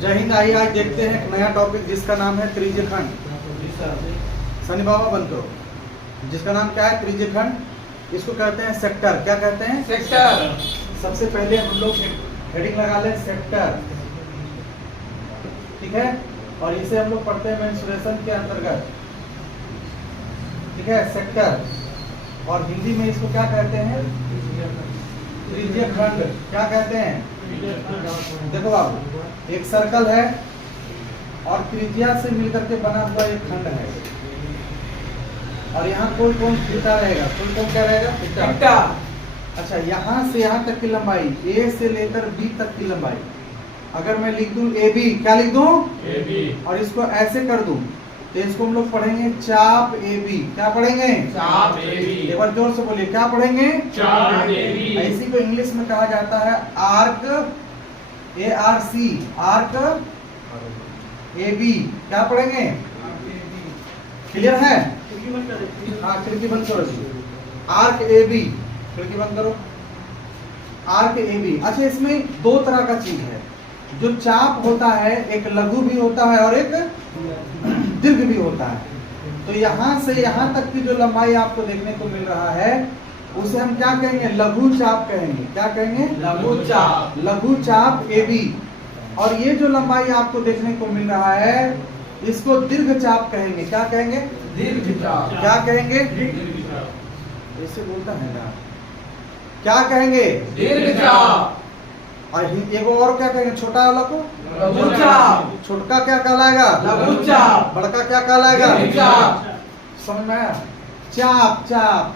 जय हिंद। आइए आज देखते हैं एक नया टॉपिक जिसका नाम है त्रिज्य खंड। सनी बाबा बंद करो। जिसका नाम क्या है? त्रिज्य खंड। इसको कहते हैं सेक्टर। क्या कहते हैं? सेक्टर। सबसे पहले हम लोग हेडिंग लगा लें सेक्टर, ठीक है। और इसे हम लोग पढ़ते हैं मेंसुरेशन के अंतर्गत, ठीक है, सेक्टर। और हिंदी में इसको क्या कहते हैं? त्रिज्य खंड। क्या कहते हैं? देखो बाबू, एक सर्कल है और त्रिज्या से मिलकर के बना हुआ एक खंड है, और यहाँ कोई कौन थीटा रहेगा? कोई कौन क्या रहेगा? थीटा। अच्छा, यहाँ से यहाँ तक की लंबाई, ए से लेकर बी तक की लंबाई, अगर मैं लिख दूं ए बी, क्या लिख दूं? A B. और इसको ऐसे कर दूं तो इसको हम लोग पढ़ेंगे चाप ए बी। क्या पढ़ेंगे? चाप ए बी। एक बार जोर से बोलिए, क्या पढ़ेंगे? चाप ए बी। इसी को इंग्लिश में कहा जाता है arc, A R C, arc A B. क्या पढ़ेंगे? क्लियर है? हाँ, खिड़की बंद करो जी। आर्क ए बी, खिड़की बंद करो। Arc A B. अच्छा, इसमें दो तरह का चीज है। जो चाप होता है, एक लघु भी होता है और एक दीर्घ भी होता है। तो यहाँ से यहाँ तक की जो लंबाई आपको देखने को मिल रहा है उसे हम क्या कहेंगे? लघु चाप कहेंगे। क्या कहेंगे? लघु चाप। लघु चाप ए बी। और ये जो लंबाई आपको देखने को मिल रहा है इसको दीर्घ चाप कहेंगे। क्या कहेंगे? दीर्घ चाप। क्या कहेंगे? दीर्घ चाप। ऐसे बोलता है ना। क्या कहेंगे? दीर्घ चाप। और एगो और क्या कहेंगे? छोटा वाला को लघु चाप। छोटका क्या कहलाएगा? लघु चाप। बड़का क्या कहलाएगा? दीर्घ चाप। समझ में आया? चाप, चाप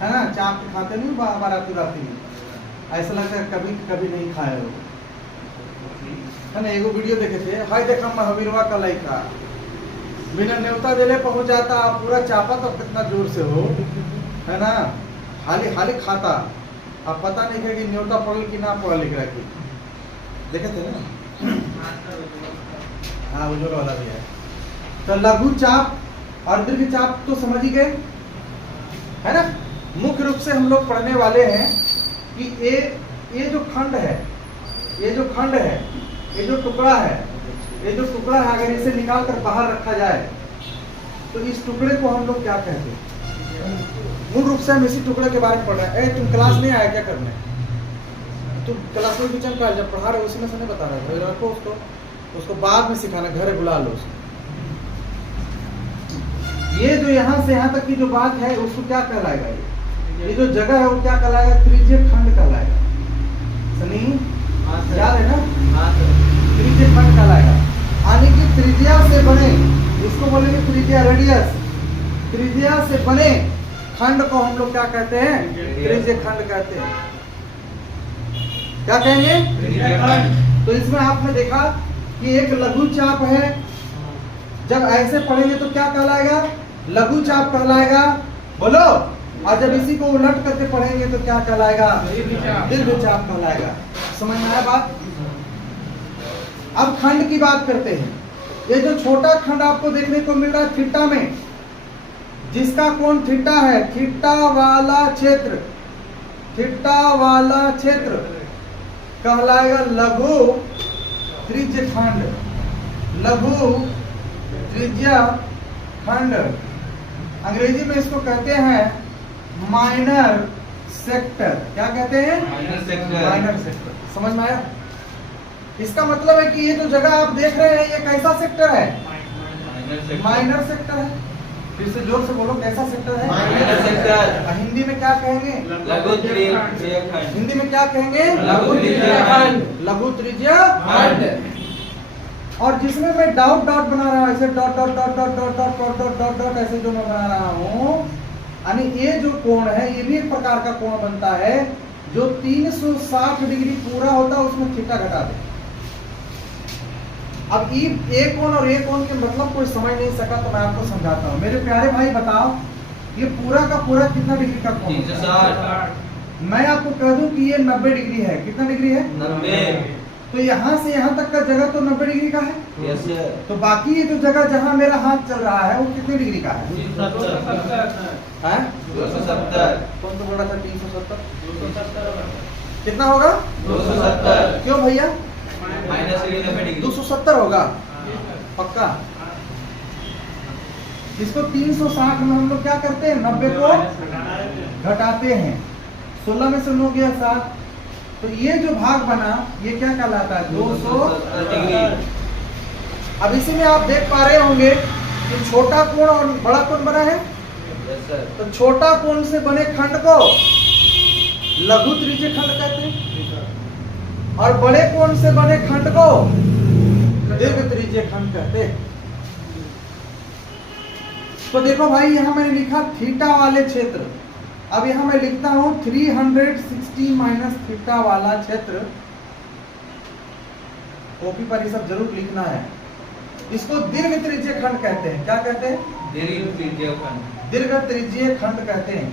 है ना। चाप तो खाते नहीं बाराती राती में, ऐसा लगता है कभी कभी नहीं खाए हो, है ना। एगो वीडियो देखे थे, हाय देखा महावीरवा का लड़का बिना न्योता देले पहुंच जाता, पूरा चापा तो कितना जोर से हो, है ना। हाली हाली खाता, अब पता नहीं है कि न्योता पढ़ल कि ना पढ़ल लिख रहा है। देखे थे ना? हाँ, वो जो वाला भी है। तो लघु चाप और दीर्घ चाप तो समझ ही गए, है ना। मुख्य रूप से हम लोग पढ़ने वाले हैं कि ये जो खंड है, ये जो खंड है, ये जो टुकड़ा है, ये जो टुकड़ा है, अगर इसे निकाल कर बाहर रखा जाए तो इस टुकड़े को हम लोग क्या कहते हैं? मूल रूप से हम इसी टुकड़े के बारे में पढ़ रहे हैं। तुम क्लास नहीं आया क्या करने? तुम क्लास में किचन का जब पढ़ा रहे हो उसमें से नहीं बता रहे हो, रखो उसको बाद में सिखाना, घर बुला लो उसको। ये जो यहाँ से यहाँ तक की जो बात है उसको क्या कहलाएगा? ये जो जगह है वो क्या कहलाएगा? त्रिज्य खंड कहलाएगा। सनी याद है ना? त्रिज्य खंड कहलाएगा। यानी कि त्रिज्या से बने, इसको बोलेंगे त्रिज्या, रेडियस। त्रिज्या से बने खंड को हम लोग क्या कहते हैं? त्रिज्य खंड कहते हैं। क्या कहेंगे? त्रिज्य खंड। तो इसमें आपने देखा कि एक लघु चाप है, जब ऐसे पढ़ेंगे तो क्या कहलाएगा? लघु चाप कहलाएगा। बोलो। और जब इसी को उलट करके पढ़ेंगे तो क्या कहलाएगा? दीर्घ चाप कहलाएगा। समझ में आया बात? अब खंड की बात करते हैं। ये जो छोटा खंड आपको देखने को मिल रहा है थीटा में, जिसका कोण थीटा है, थीटा वाला क्षेत्र, थीटा वाला क्षेत्र कहलाएगा लघु त्रिज्य खंड। लघु त्रिज्य खंड। अंग्रेजी में इसको कहते हैं माइनर सेक्टर। क्या कहते हैं? Minor sector. Minor sector. समझ में आया? इसका मतलब है कि ये जो जगह आप देख रहे हैं ये कैसा सेक्टर है? माइनर सेक्टर है। फिर से जोर से बोलो, कैसा सेक्टर है? Minor sector. हिंदी में क्या कहेंगे? लघु त्रिज्य खंड। हिंदी में क्या कहेंगे? लघु त्रिज्य खंड। लघु त्रिज्य खंड। और जिसमें मैं डॉट डॉट बना रहा हूँ, ऐसे dot dot dot dot dot dot dot dot dot dot ऐसे जो मैं बना रहा हूँ, यानी ये जो कोण है ये भी एक प्रकार का कोण बनता है जो 360 डिग्री पूरा होता है, उसमें थीटा घटा दे। अब ये कोण और ये कोण के मतलब कोई समझ नहीं सका तो मैं आपको समझाता हूँ। मेरे प्यारे भाई बताओ, ये पूरा का पूरा कितना डिग्री का कोण है? मैं आपको कह दूं कि ये 90 डिग्री है। कितना डिग्री है? 90। तो यहाँ से यहाँ तक का जगह तो 90 डिग्री का है। Yes sir. तो बाकी ये जो जगह जहाँ मेरा हाथ चल रहा है वो कितने डिग्री का है? 270। कौन तो बोला था 370? कितना होगा? 270। क्यों भैया? माइनस 90 डिग्री 270 होगा पक्का। इसको 360 में हम लोग क्या करते हैं, 90 को घटाते हैं। 16 में से 9 गया 7, तो ये जो भाग बना ये क्या कहलाता है, 270 डिग्री। अब इसी में आप देख पा रहे होंगे कि छोटा कोण और बड़ा कोण बना है। Yes sir. तो छोटा कोण से बने खंड को लघु त्रिज्यीय खंड कहते हैं और बड़े कोण से बने खंड को दीर्घ त्रिज्यीय खंड कहते हैं। तो देखो भाई यहां मैंने लिखा थीटा वाले क्षेत्र, अब यहां मैं लिखता हूं 360 माइनस थीटा वाला क्षेत्र। कॉपी पर ये सब जरूर लिखना है। इसको दीर्घ त्रिज्यीय खंड कहते हैं। क्या कहते हैं, दीर्घ त्रिज्यीय खंड। दीर्घ त्रिज्यीय खंड कहते हैं।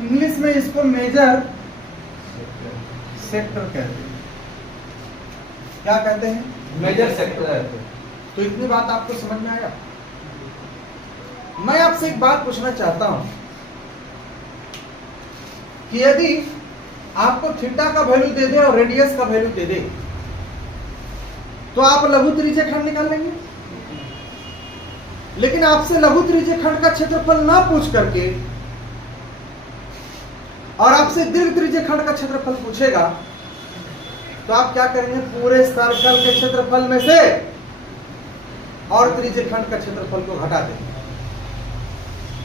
इंग्लिश में इसको मेजर सेक्टर कहते हैं। क्या कहते हैं, मेजर सेक्टर। तो इतनी बात आपको समझ में आया। मैं आपसे एक बात पूछना चाहता हूं कि यदि आपको थीटा का वैल्यू दे दे और रेडियस का वैल्यू दे दे तो आप लघु त्रिज्यीय खंड निकाल लेंगे। लेकिन आपसे लघु त्रिज्यीय खंड का क्षेत्रफल ना पूछ करके और आपसे दीर्घ त्रिज्यीय खंड का क्षेत्रफल पूछेगा तो आप क्या करेंगे, पूरे सर्कल के क्षेत्रफल में से और त्रिज्यीय खंड का क्षेत्रफल को घटा देंगे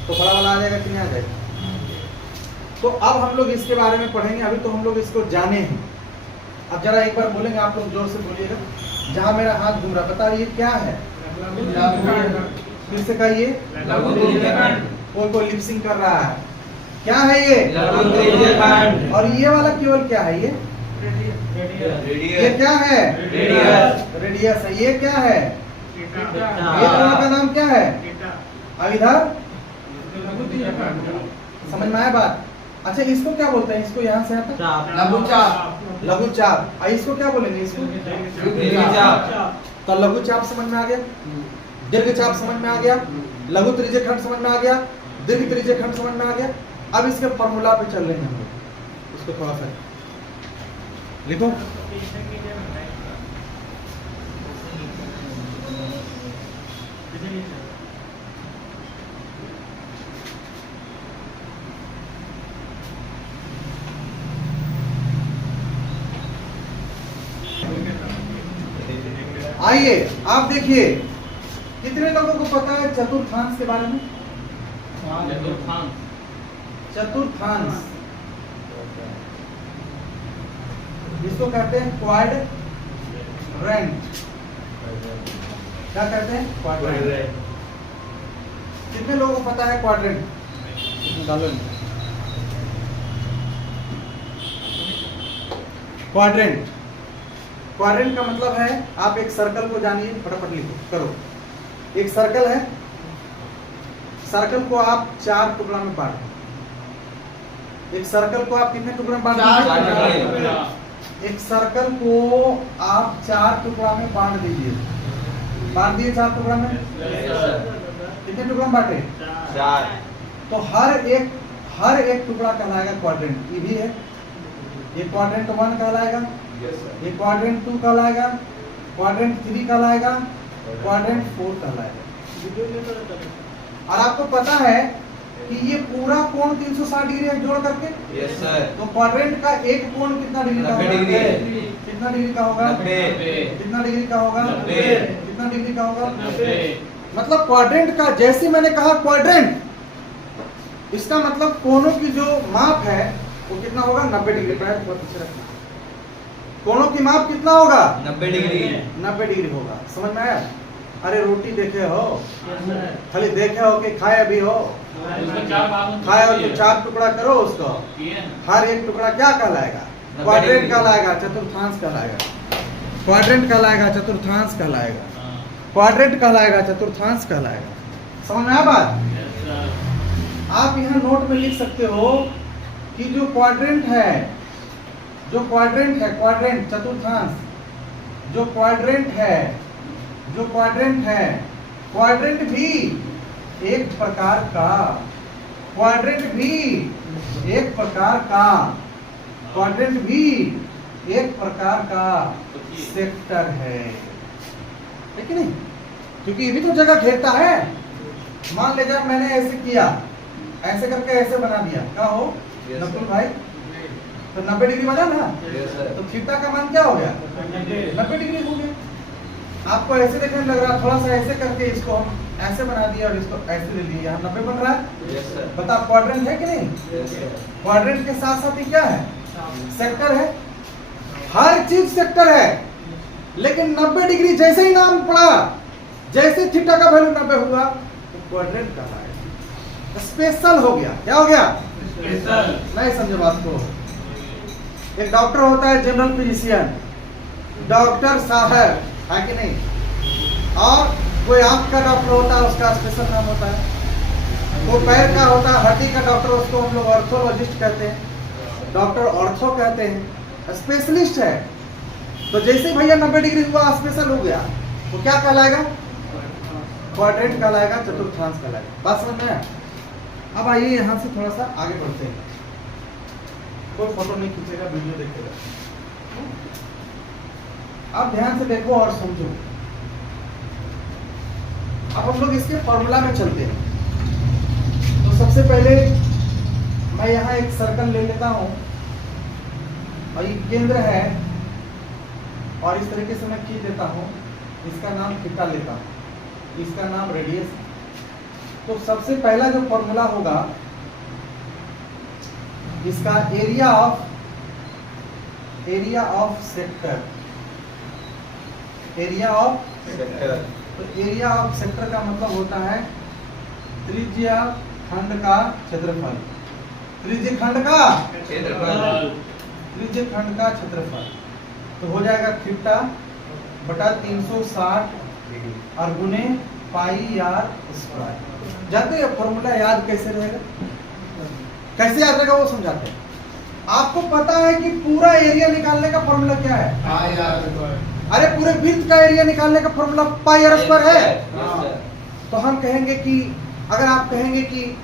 तो बड़ा वाला आ जाएगा कि नहीं आ जाएगा। तो अब हम लोग इसके बारे में पढ़ेंगे, अभी तो हम लोग इसको जाने हैं। अब जरा एक बार बोलेंगे, आप लोग जोर से बोलिएगा। जहां मेरा हाथ घूम रहा, बताओ ये क्या है, फिर से कहिए। लघु त्रिज्यीय खंड। कोई लिपसिंग कर रहा है, क्या है ये, लघु त्रिज्यीय खंड। और ये वाला केवल क्या है, ये रेडियस। क्या है, रेडियस। रेडियस है। ये क्या है, ये दोनों का नाम क्या है, अब इधर समझ में आया बात। अच्छा इसको क्या बोलते हैं, इसको यहाँ से आता है लघु चाप। लघु चाप। इसको क्या बोलेंगे, इसको दीर्घ चाप। तो लघु चाप समझ में आ गया, दीर्घ चाप समझ में आ गया, लघु त्रिज्यीय खंड समझ में आ गया, दीर्घ त्रिज्यीय खंड समझ में आ गया। अब इसके फॉर्मूला पे चल रहे हैं हम लोग, इसको थोड़ा सा लिखो। आइए आप देखिए, कितने लोगों को पता है चतुर्थांश के बारे में, चतुर्थांश इसको कहते हैं क्वाड्रेंट। क्या कहते हैं, क्वाड्रेंट। कितने लोगों को पता है क्वाड्रेंट, क्वाड्रेंट। क्वाड्रेंट का मतलब है, आप एक सर्कल को जानिए, फटाफट लिखो करो। एक सर्कल है, सर्कल को आप 4 टुकड़ा में बांट दो। एक सर्कल को आप कितने टुकड़े में बांट दीजिए, एक सर्कल को आप 4 टुकड़ा में बांट दीजिए। बांट दिए 4 टुकड़ा में, कितने टुकड़ा में बांटे, 4। तो हर एक टुकड़ा कहलाएगा क्वाड्रेंट। ये भी है, ये क्वाड्रेंट 1 कहलाएगा, ये क्वाड्रेंट 2 कहलाएगा, क्वाड्रेंट 3 कहलाएगा, क्वाड्रेंट 4 कहलाएगा। और आपको पता है कि ये पूरा कोण 360 डिग्री है जोड़ करके। Yes sir. तो क्वाड्रेंट का एक कोण कितना डिग्री का 90 होगा, डिग्री। कितना डिग्री का होगा, 90। कितना डिग्री का होगा, 90। कितना डिग्री का होगा, 90। मतलब क्वाड्रेंट का, जैसे मैंने कहा क्वाड्रेंट, इसका मतलब कोणों की जो माप है वो कितना होगा, 90 डिग्री। कोणों की माप कितना होगा, 90 डिग्री। 90 डिग्री होगा। समझ में आया। अरे रोटी देखे हो, खाली देखे हो कि खाए भी हो, खाए हो तो 4 टुकड़ा करो उसको, हर एक टुकड़ा क्या कहलाएगा, क्वाड्रेंट कहलाएगा, चतुर्थांश कहलाएगा, क्वाड्रेंट कहलाएगा, चतुर्थांश कहलाएगा, क्वाड्रेंट कहलाएगा, चतुर्थांश कहलाएगा। समझ में आया बात। आप यहाँ नोट में लिख सकते हो कि जो क्वाड्रेंट है, जो क्वाड्रेंट है, क्वाड्रेंट चतुर्थांश, जो क्वाड्रेंट है, जो क्वाड्रेंट है, क्वाड्रेंट भी एक प्रकार का, क्वाड्रेंट भी एक प्रकार का क्वाड्रेंट भी एक प्रकार का सेक्टर है कि नहीं? क्योंकि ये भी तो जगह घेरता है। मान ले जाए मैंने ऐसे किया, ऐसे करके ऐसे बना दिया, क्या हो नकुल भाई? तो 90 डिग्री बना ना? तो थीटा का मान क्या हो गया? 90 डिग्री हो गया। आपको ऐसे देखने में लग रहा, थोड़ा सा ऐसे करके इसको हम ऐसे बना दिया और इसको ऐसे ले लिया, यहाँ 90 बन रहा है। बता क्वाड्रेंट है कि नहीं? क्वाड्रेंट के साथ साथ ही क्या है? सेक्टर है। हर चीज सेक्टर है, लेकिन 90 डिग्री जैसे ही नाम पड़ा, जैसे थीटा का वैल्यू 90 हुआ तो क्वाड्रेंट कहलाएगा, स्पेशल हो गया। क्या हो गया? स्पेशल। नहीं समझे बात को? एक डॉक्टर होता है जनरल फिजिशियन, डॉक्टर साहब, है कि नहीं? और कोई आंख का डॉक्टर होता है, उसका स्पेशल नाम होता है। वो पैर का होता है, हड्डी का डॉक्टर, उसको हम लोग ऑर्थोलॉजिस्ट कहते हैं, डॉक्टर ऑर्थो कहते हैं, स्पेशलिस्ट है। तो जैसे भैया 90 डिग्री हुआ, स्पेशल हो गया, वो क्या कहलाएगा? क्वाड्रेंट कहलाएगा, चतुर्थांश कहलाएगा। बात समझ में आया? अब आइए यहाँ से थोड़ा सा आगे बढ़ते हैं। कोई फोटो नहीं खींचेगा, वीडियो देखेगा। अब ध्यान से देखो और समझो। अब हम लोग इसके फॉर्मूला में चलते हैं। तो सबसे पहले मैं यहाँ एक सर्कल ले लेता हूँ और ये केंद्र है, और इस तरीके से मैं खींच देता हूँ। इसका नाम थीटा लेता हूँ, इसका नाम रेडियस है। तो सबसे पहला जो फॉर्मूला होगा, इसका area of sector, area of sector. तो एरिया ऑफ सेक्टर का मतलब होता है त्रिज्या खंड का क्षेत्रफल। त्रिज्य खंड का क्षेत्रफल। त्रिज्य खंड का क्षेत्रफल तो हो जाएगा थीटा बटा 360 और गुने पाई आर स्क्वायर। जानते हैं फॉर्मूला याद कैसे रहेगा? कैसे याद रहेगा वो समझाते हैं। आपको पता है कि पूरा एरिया निकालने का फॉर्मूला क्या है? अरे पूरे वृत्त का एरिया निकालने का फॉर्मूला पाई आर स्क्वायर है। तो हम कहेंगे कि अगर आप कहेंगे कि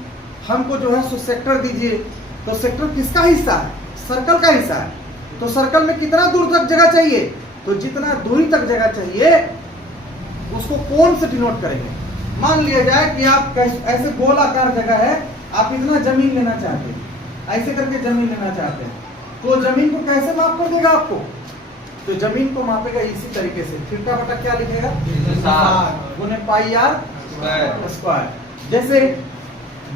हमको जो है सो सेक्टर दीजिए, तो सेक्टर किसका हिस्सा है? सर्कल का हिस्सा है। तो सर्कल में कितना दूर तक जगह चाहिए? तो जितना दूरी तक जगह चाहिए उसको कोण से डिनोट करेंगे। मान लिया जाए कि आप ऐसे गोलाकार जगह है, आप इतना जमीन लेना चाहते हैं, ऐसे करके जमीन लेना चाहते हैं, तो जमीन को कैसे माफ कर देगा आपको? तो जमीन को मापेगा इसी तरीके से, थीटा बटा क्या लिखेगा? 360 गुने पाई आर स्क्वायर। जैसे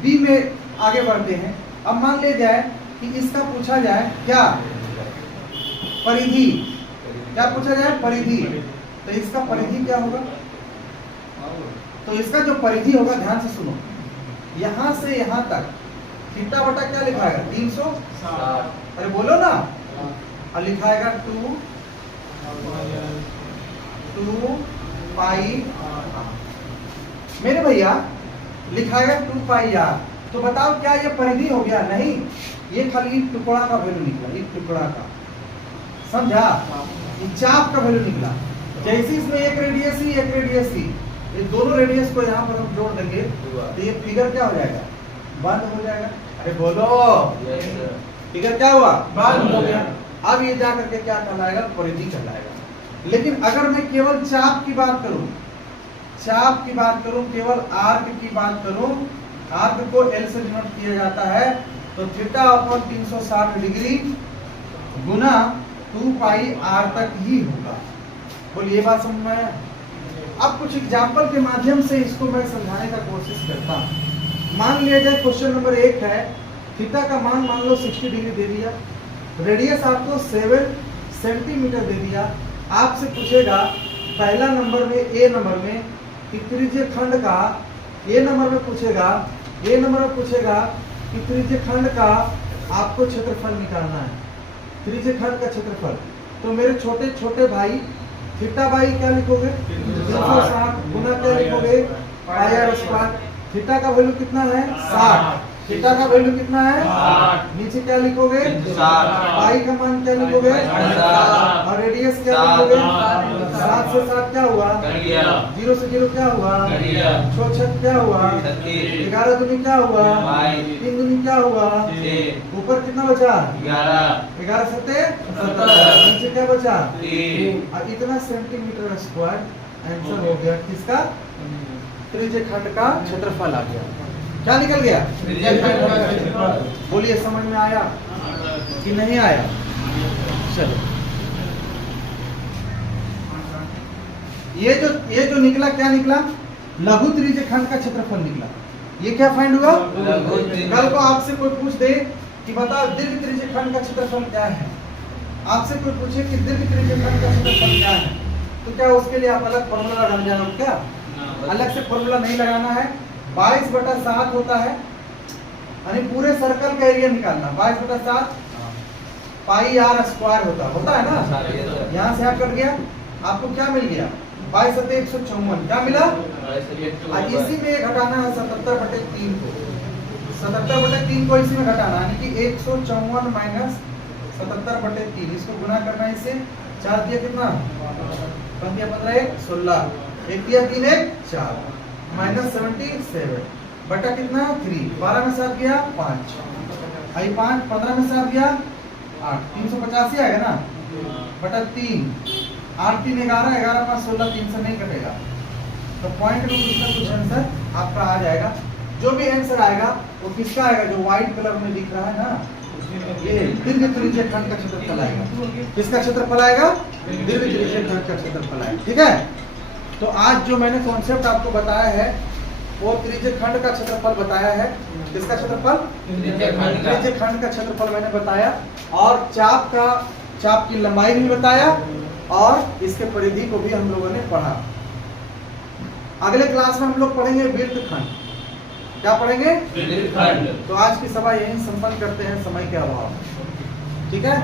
बी में आगे बढ़ते हैं। अब मान ले जाए कि इसका पूछा जाए क्या? परिधि। क्या पूछा जाए? परिधि। तो इसका परिधि क्या होगा? तो इसका जो परिधि होगा, ध्यान से सुनो, यहां से यहां तक थीटा बटा क्या लिखाएगा? 360। अरे बोलो ना। और लिखाएगा 2 पाई। मेरे भैया लिखाएगा 2 पाई आर। तो बताओ क्या ये परिधि हो गया? नहीं, ये खाली टुकड़ा का वैल्यू निकला, एक टुकड़ा का, समझा? चाप का वैल्यू निकला। जैसे इसमें एक रेडियस ही, एक रेडियस ही, ये दोनों रेडियस को यहाँ पर हम जोड़ देंगे तो ये फिगर क्या हो जाएगा? बंद हो जाएगा। अरे बोलो, फिगर क्या हुआ? बंद हो गया। अब ये जा करके क्या कहलाएगा? परिधि कहलाएगा। लेकिन अगर मैं केवल चाप की बात करूं, चाप की बात करूं, केवल आर्क की बात करूं, आर्क को एल से डिनोट किया जाता है, तो थीटा अपॉन 360 डिग्री गुना 2 पाई आर तक ही होगा। बोलिए बात समझ में आया? अब कुछ एग्जाम्पल के माध्यम से इसको मैं समझाने का कोशिश करता हूँ। मान लिया जाए क्वेश्चन नंबर 1 है, थीटा का मान मान लो 60 डिग्री दे दिया, रेडियस आपको 7 सेंटीमीटर दे दिया। आपसे पूछेगा पहला नंबर में, ए नंबर में, कि त्रिज्य खंड का, ए नंबर में पूछेगा, ए नंबर में पूछेगा कि त्रिज्य खंड का आपको क्षेत्रफल निकालना है, त्रिज्य खंड का क्षेत्रफल। तो मेरे छोटे छोटे भाई, थीटा बाई क्या लिखोगे? 360 गुना क्या लिखोगे? पाई आर स्क्वायर। थीटा का वैल्यू कितना है? 60। थीटा का वैल्यू कितना है? 60। नीचे क्या लिखोगे? 60। पाई का मान क्या लिखोगे? 60। और रेडियस क्या 7। लिखोगे? 7 से 7 क्या हुआ? 0 से 0 क्या हुआ? 6 क्या हुआ? 11 दूनी क्या हुआ? 3 दूनी क्या हुआ? ऊपर कितना बचा? 11 सत्ते 17। नीचे क्या बचा? और इतना सेंटीमीटर स्क्वायर आंसर हो गया किसका? त्रिज्य खंड का क्षेत्रफल आ गया। क्या निकल गया? बोलिए समझ में आया कि नहीं आया? चलो ये जो निकला क्या निकला? लघु त्रिज्य खंड का क्षेत्रफल निकला। ये क्या फाइंड हुआ? कल को आपसे कोई पूछ दे कि बताओ दीर्घ त्रिज्य खंड का क्षेत्रफल क्या है, आपसे कोई पूछे कि दीर्घ त्रिज्य खंड का क्षेत्रफल क्या है, तो क्या उसके लिए आप अलग फॉर्मूला लगाने जाओगे? क्या अलग से फॉर्मूला नहीं लगाना है। 22/7 होता है, यानी पूरे सर्कल का एरिया निकालना। 22/7 पाई आर स्क्वायर होता है ना। यहाँ से कट गया, आपको क्या मिल गया? 22 × 154 क्या मिला? और इसी में घटाना है 77/3 को। 77/3 को इसी में घटाना, यानी कि 154 माइनस 77/3। इसको गुना करना है इससे। 4 दिया कितना? 15 1 16, 1 दिया 3 1 4 माइनस 77 बटा कितना? 3। 12 में 7 गया 5, आई 5 15 में 7 गया 8, 385 आएगा ना बटा 3। 8 3 11, 11 5 16, 3 से नहीं कटेगा तो पॉइंट में कुछ ना कुछ आंसर आपका आ जाएगा। जो भी आंसर आएगा वो किसका आएगा? जो व्हाइट कलर में दिख रहा है ना, ये दीर्घ त्रिज्य खंड का क्षेत्रफल आएगा। किसका क्षेत्रफल आएगा? दीर्घ त्रिज्य खंड का क्षेत्रफल आएगा। ठीक है, तो आज जो मैंने कॉन्सेप्ट आपको बताया है वो त्रिज्य खंड का क्षेत्रफल बताया है। किसका क्षेत्रफल? त्रिज्य खंड का क्षेत्रफल मैंने बताया, और चाप की लंबाई भी बताया, और इसके परिधि को भी हम लोगों ने पढ़ा। अगले क्लास में हम लोग पढ़ेंगे वृत्तखंड। क्या पढ़ेंगे? वृत्तखंड। तो आज की सभा यहीं संपन्न करते हैं समय के अभाव। ठीक है।